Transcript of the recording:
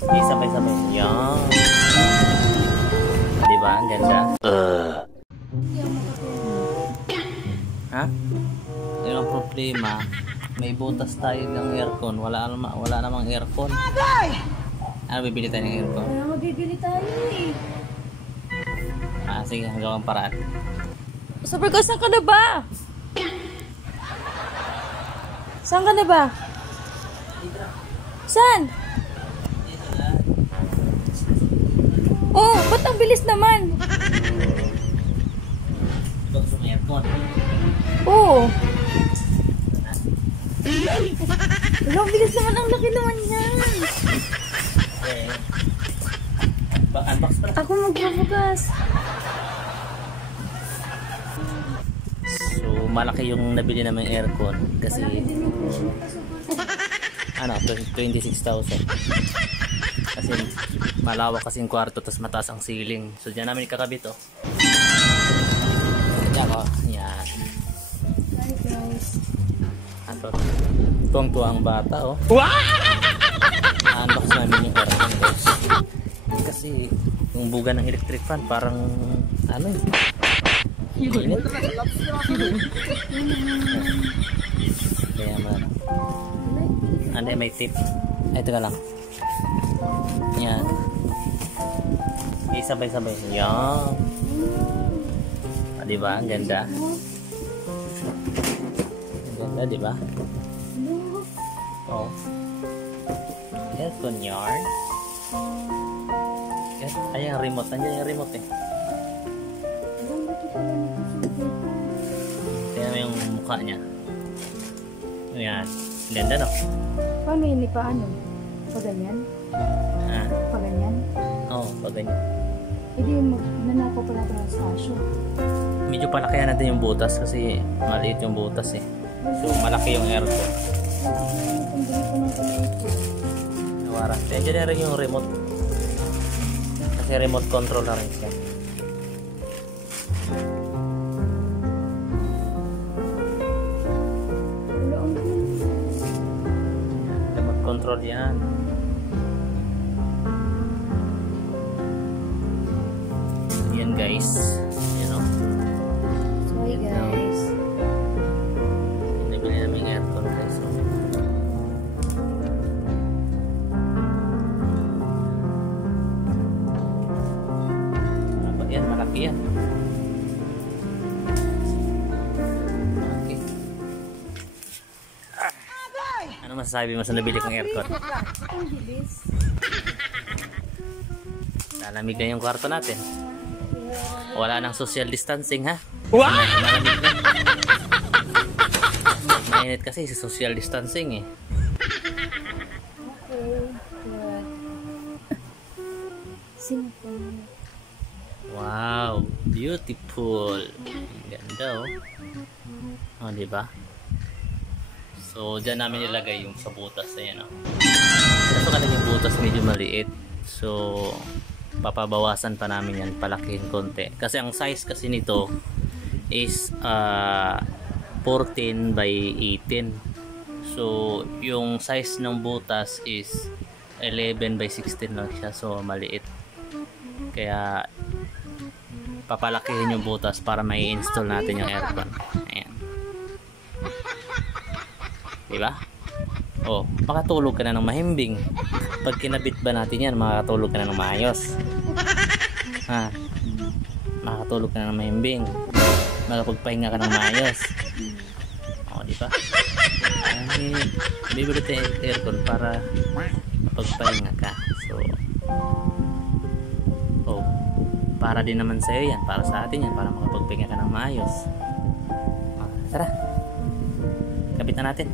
Hindi sabay-sabay. Yan. Diba? Ang ganda. Ha? Yung ang problema, may butas tayo ng aircon. Wala namang aircon. Ano, bibili tayo ng aircon? Kaya magbibili tayo eh. Sige, hanggang paraan. Supergo, saan ka na ba? Saan ka na ba? Saan? Oh, ba't ang bilis naman? Ito sa aircon. Oo. Wala, ang bilis naman. Ang laki naman yan. Unbox pa. Ako magbubugas. So, malaki yung nabili namin aircon. Kasi, ano, 26,000. Kasi, malawak kasi yung kwarto, tapos mataas ang ceiling. So, dyan namin ikakabit, oh. Kaya ko, yan. Hi guys. Ato, tuwang-tuwa ang bata, oh. Unbox namin yung aircon, guys. Kasi, yung buga ng electric fan, parang, ano eh. Init. Kaya man. Ano, may tip. Ay, ito ka lang. Yan. Sabay-sabay. Yan. Diba? Ang ganda. Ang ganda, diba? Oh. Aircon yarn. Ay, yung remote. Nandiyan yung remote eh. Tingnan mo yung mukha niya. Ayan. Ganda, no? Paano yun? Paano? Pag ganyan? Ah. Pag ganyan? Oo, pag ganyan. Hindi nanakaw pa natin ang stasyo. Medyo palakihan natin yung butas kasi maliit yung butas eh. So, malaki yung aircon. Nawara. Nandiyan na rin yung remote. Kasi remote control na rin siya. Remote control yan. Yan guys. You know. So hi guys. Nabili namin aircon guys. So, yan, malaki yan. Malaki. Ano masasabi mo sa nabili kong aircon? Ang bilis. Lalamig na yung kwarto natin. Wala nang social distancing, ha? Malamig na. Mainit kasi sa social distancing eh. Okay, good. Sino po? Wow, beautiful. Ang ganda, oh. Oh, diba? So, dyan namin ilagay yung sa butas na yan, oh. Kaso kanang yung butas medyo maliit. So, papabawasan pa namin yan, palakihin konti. Kasi ang size kasi nito is 14 by 18. So, yung size ng butas is 11 by 16 lang siya. So, maliit. Kaya, papalakihin yung butas para may install natin yung aircon. Ayan. Diba? Oh, makatulog ka na ng mahimbing. Pag kinabit ba natin yan, makakatulog ka na ng maayos. Ha? Makakatulog ka na ng mahimbing. Makapagpahinga ka ng maayos. Oh, diba? Ay, bibili tayo yung aircon para mapagpahinga ka. So, oh, para din naman sa'yo yan, para sa atin yan, para makapagpahinga ka ng maayos. Tara, kapit na natin.